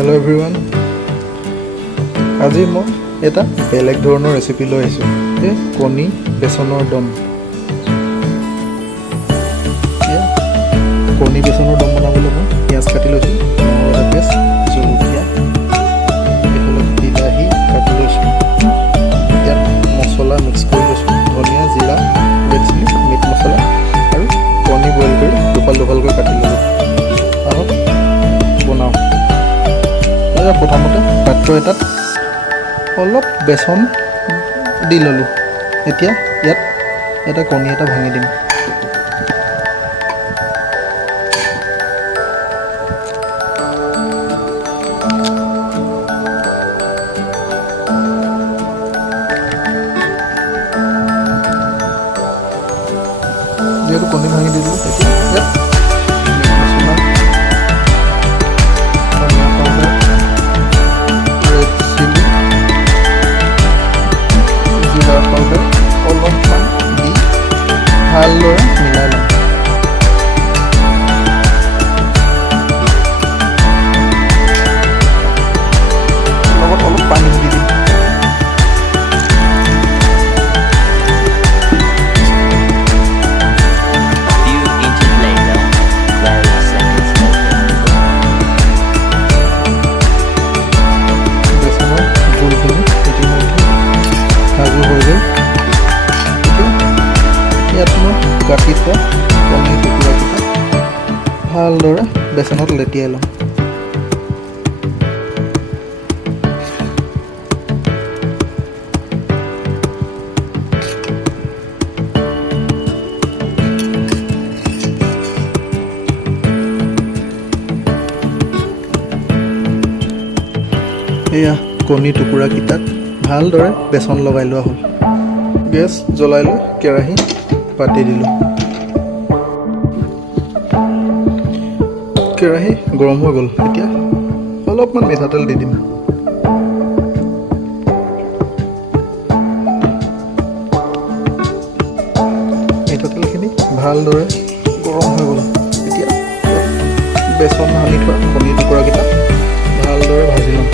Hello' everyone, আজি মই এটা বেলেগ ধৰণৰ ৰেচিপি লৈ আহিছোঁ। এই কণী বেচনৰ দম। কণী বেচনৰ দম বনাবলৈ মই পিঁয়াজ কাটি লৈছোঁ, নহৰু এটা পেষ্ট, জলকীয়া, এইফালে বিলাহী কাটি লৈছোঁ। ইয়াত মছলা মিক্স কৰি লৈছোঁ, ধনিয়া, জিৰা, ৰেড চিলি, মিট মছলা আৰু কণী বইল কৰি দুফাল দুফালকৈ কাটি ল'লোঁ। আহক বনাওঁ। প্ৰথমতে পাত্ৰ এটাত অলপ বেচন দি ল'লোঁ। এতিয়া ইয়াত এটা কণী এটা ভাঙি দিম। যিহেতু কণী ভাঙি দিলোঁ, এতিয়া ইয়াত মছলা, ধনিয়া পাউডাৰ, ৰেড চিলি, জিৰা পাউডাৰ অলপমান দি ভালদৰে মিলাই ল'ম। লগত অলপ পানী দি দিম। ইয়াত মই কাটি থোৱা কণীৰ টুকুৰাকেইটা ভালদৰে বেচনত লেটিয়াই ল'ম। এয়া কণী টুকুৰাকেইটাত ভালদৰে বেচন লগাই লোৱা হ'ল। গেছ জ্বলাই লৈ কেৰাহী পাতি দিলোঁ। কেৰাহী গৰম হৈ গ'ল। এতিয়া অলপমান মিঠাতেল দি দিম। মিঠাতেলখিনি ভালদৰে গৰম হৈ গ'ল। এতিয়া বেচন সানি থোৱা কণী টুকুৰাকেইটা ভালদৰে ভাজি ল'ম।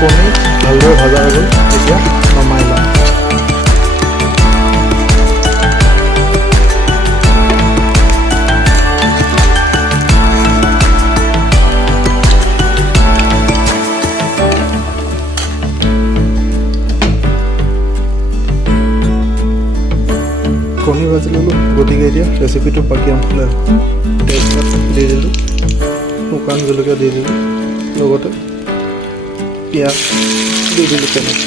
কণী ভালদৰে ভজা হৈ গ'ল। এতিয়া নমাই ল'ম। কণী ভাজি ল'লোঁ, গতিকে এতিয়া ৰেচিপিটো বাকী অংশলৈ তেজপাত দি দিলোঁ, শুকান জলকীয়া দি দিলোঁ, লগতে পিঁয়াজ দি দিলোঁ তেলত।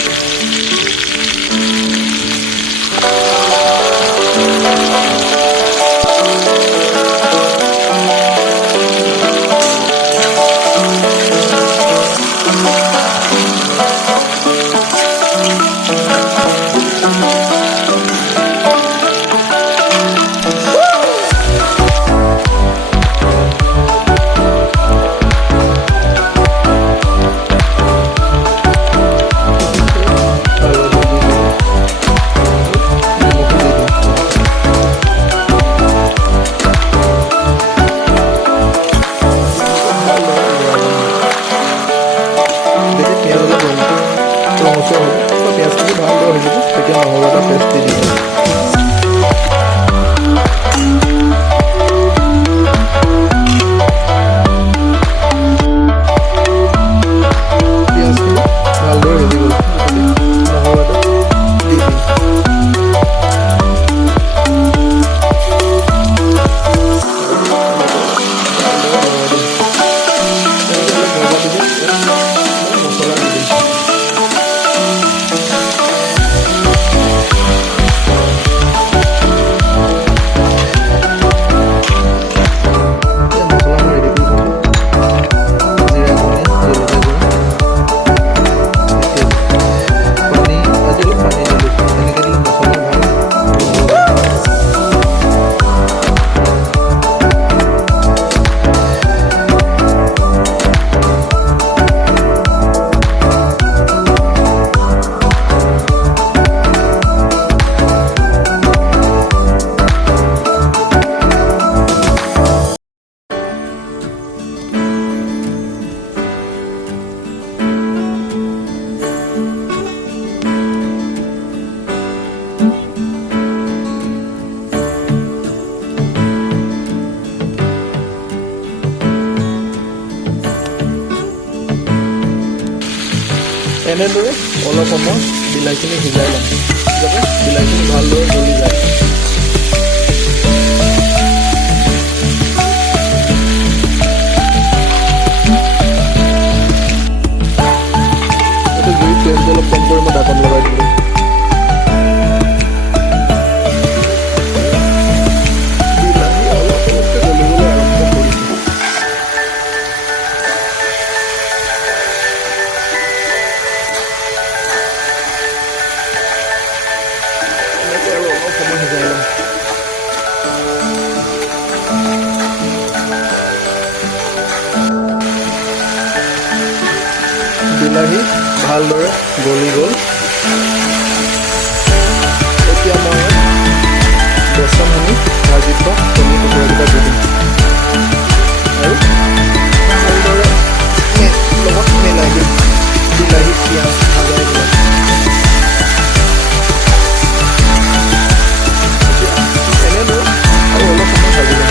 এনেদৰে অলপ সময় বিলাহীখিনি সিজাই ল'ম যাতে বিলাহীখিনি ভালদৰে গলি যায়। এইটো জুইৰ ফ্লেমটো অলপ কম কৰি মই ঢাকন লগাই দিলোঁ। বিলাহী অলপ অলপকৈ গলিবলৈ আৰম্ভ কৰিছোঁ। এনেকৈ আৰু অলপ সময় সিজাই ল'ম। বিলাহী ভালদৰে গলি গ'ল। এতিয়া মই বেচন সানি ভাজি থোৱা কণী টুকুৰাকেইটা দি দিম আৰু ভালদৰে লগত মিলাই দিম বিলাহী পিঁয়াজ ভাজাই পেলাই। এনেদৰে আৰু অলপ সময় ভাজি ল'ম।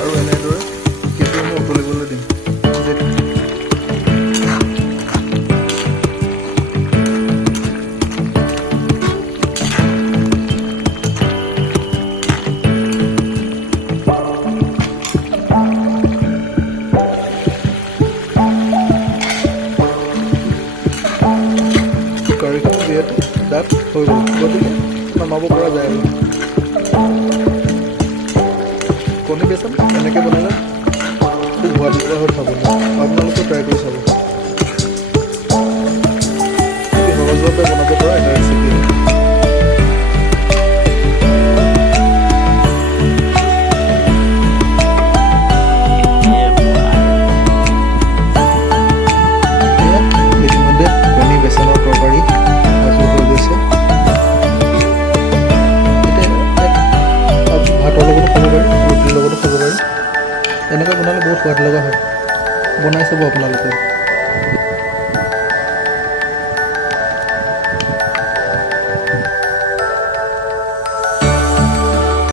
আৰু এনেদৰে কিছু সময় উতলিবলৈ দিম। কাৰীখন যিহেতু ডাঠ হৈ গ'ল গতিকে নমাব পৰা যায় আৰু। কণী বেচন এনেকৈ বনালে খুব সোৱাদিষ্ট হয় খাবলৈ। আপোনালোকে ট্ৰাই কৰি চাব। অতি সহজভাৱে বনাব পৰা এটা ৰেচিপি।